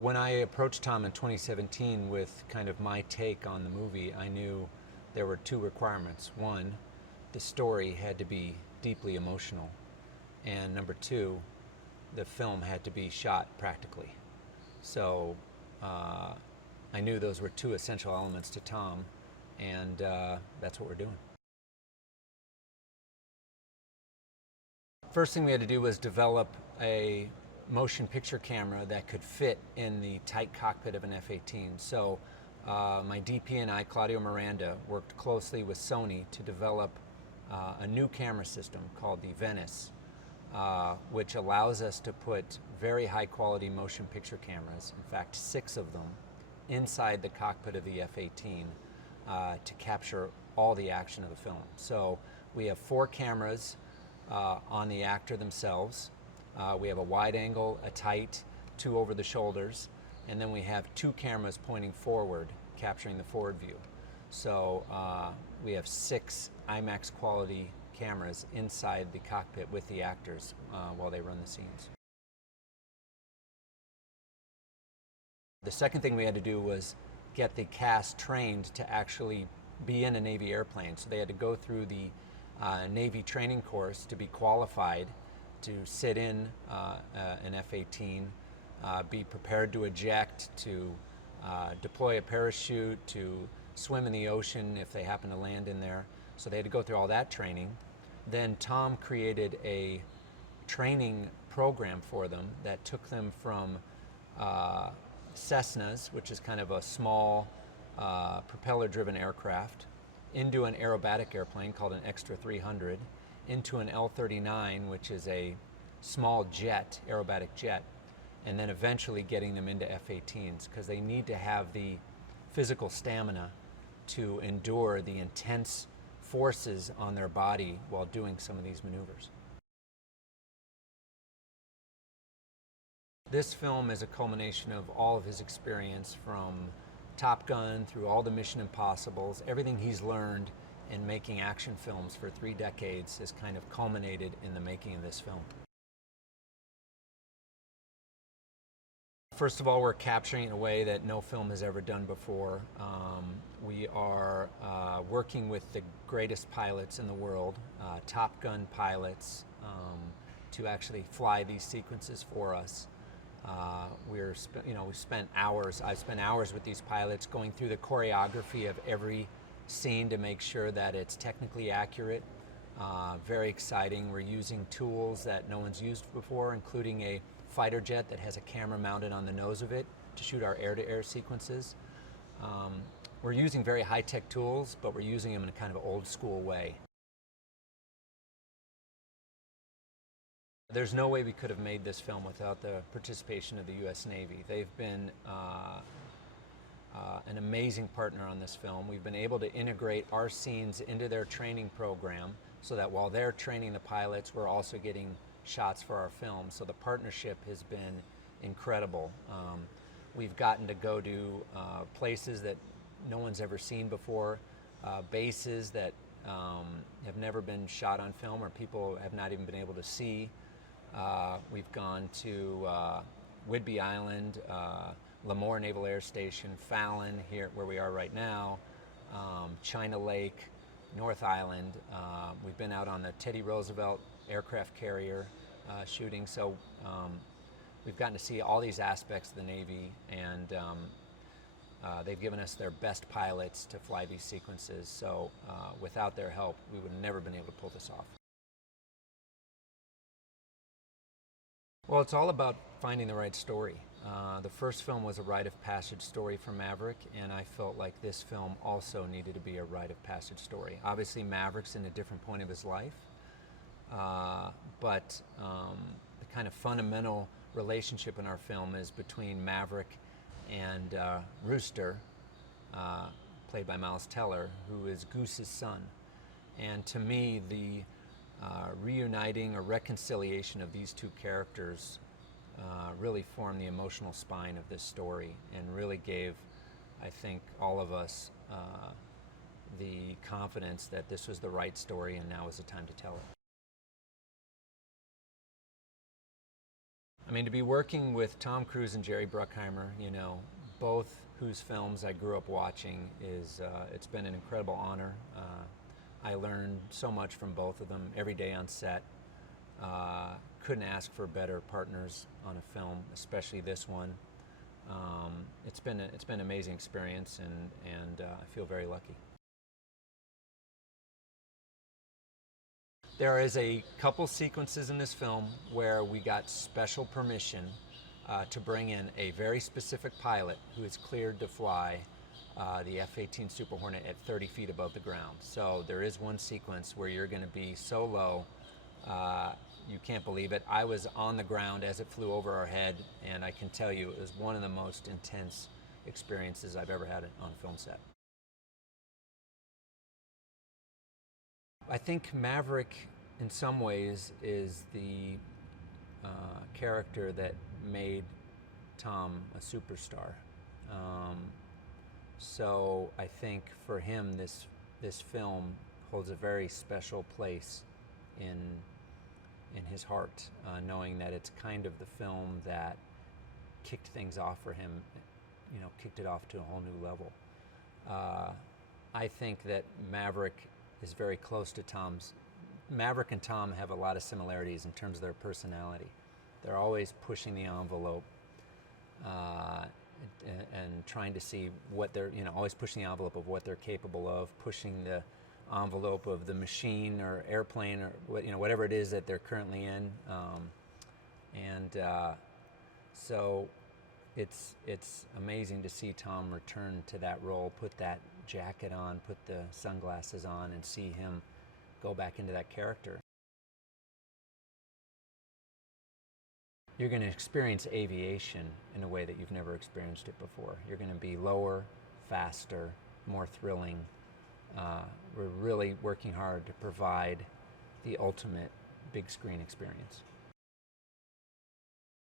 When I approached Tom in 2017 with kind of my take on the movie, I knew there were two requirements. One, the story had to be deeply emotional. And number two, the film had to be shot practically. So I knew those were two essential elements to Tom, and that's what we're doing. First thing we had to do was develop a motion picture camera that could fit in the tight cockpit of an F-18. So my DP and I, Claudio Miranda, worked closely with Sony to develop a new camera system called the Venice, which allows us to put very high quality motion picture cameras, in fact 6 of them, inside the cockpit of the F-18 to capture all the action of the film. So we have 4 cameras on the actor themselves. We have a wide angle, a tight, 2 over the shoulders, and then we have 2 cameras pointing forward, capturing the forward view. So we have 6 IMAX quality cameras inside the cockpit with the actors while they run the scenes. The second thing we had to do was get the cast trained to actually be in a Navy airplane. So they had to go through the Navy training course to be qualified to sit in an F-18, be prepared to eject, to deploy a parachute, to swim in the ocean if they happen to land in there. So they had to go through all that training. Then Tom created a training program for them that took them from Cessnas, which is kind of a small propeller-driven aircraft, into an aerobatic airplane called an Extra 300, into an L-39, which is a small jet, aerobatic jet, and then eventually getting them into F-18s, because they need to have the physical stamina to endure the intense forces on their body while doing some of these maneuvers. This film is a culmination of all of his experience from Top Gun through all the Mission Impossibles. Everything he's learned in making action films for 3 decades has kind of culminated in the making of this film. First of all, we're capturing it in a way that no film has ever done before. We are working with the greatest pilots in the world, Top Gun pilots, to actually fly these sequences for us. I've spent hours with these pilots going through the choreography of every scene to make sure that it's technically accurate. Very exciting. We're using tools that no one's used before, including a fighter jet that has a camera mounted on the nose of it to shoot our air-to-air sequences. We're using very high-tech tools, but we're using them in a kind of old-school way. There's no way we could have made this film without the participation of the U.S. Navy. They've been an amazing partner on this film. We've been able to integrate our scenes into their training program so that while they're training the pilots, we're also getting shots for our film. So the partnership has been incredible. We've gotten to go to places that no one's ever seen before, bases that have never been shot on film or people have not even been able to see. We've gone to Whidbey Island, Lemoore Naval Air Station, Fallon, here where we are right now, China Lake, North Island. We've been out on the Teddy Roosevelt aircraft carrier shooting, so we've gotten to see all these aspects of the Navy, and they've given us their best pilots to fly these sequences, so without their help, we would have never been able to pull this off. Well, it's all about finding the right story. The first film was a rite of passage story for Maverick, and I felt like this film also needed to be a rite of passage story. Obviously, Maverick's in a different point of his life, but the kind of fundamental relationship in our film is between Maverick and Rooster, played by Miles Teller, who is Goose's son. And to me, the reuniting or reconciliation of these two characters really formed the emotional spine of this story and really gave, I think, all of us the confidence that this was the right story and now is the time to tell it. I mean, to be working with Tom Cruise and Jerry Bruckheimer, you know, both whose films I grew up watching, it's been an incredible honor. I learned so much from both of them every day on set. Couldn't ask for better partners on a film, especially this one. It's been an amazing experience, and I feel very lucky. There is a couple sequences in this film where we got special permission to bring in a very specific pilot who is cleared to fly the F18 Super Hornet at 30 feet above the ground. So there is one sequence where you're going to be so low, you can't believe it. I was on the ground as it flew over our head, and I can tell you it was one of the most intense experiences I've ever had on a film set. I think Maverick, in some ways, is the character that made Tom a superstar. So I think for him, this film holds a very special place in his heart, knowing that it's kind of the film that kicked things off for him, you know, kicked it off to a whole new level. I think that Maverick is very close to Tom's. Maverick and Tom have a lot of similarities in terms of their personality. They're always pushing the envelope and trying to see what they're, you know, always pushing the envelope of what they're capable of, pushing the envelope of the machine or airplane or what, you know, whatever it is that they're currently in. So it's amazing to see Tom return to that role, put that jacket on, put the sunglasses on, and see him go back into that character. You're going to experience aviation in a way that you've never experienced it before. You're going to be lower, faster, more thrilling. We're really working hard to provide the ultimate big screen experience.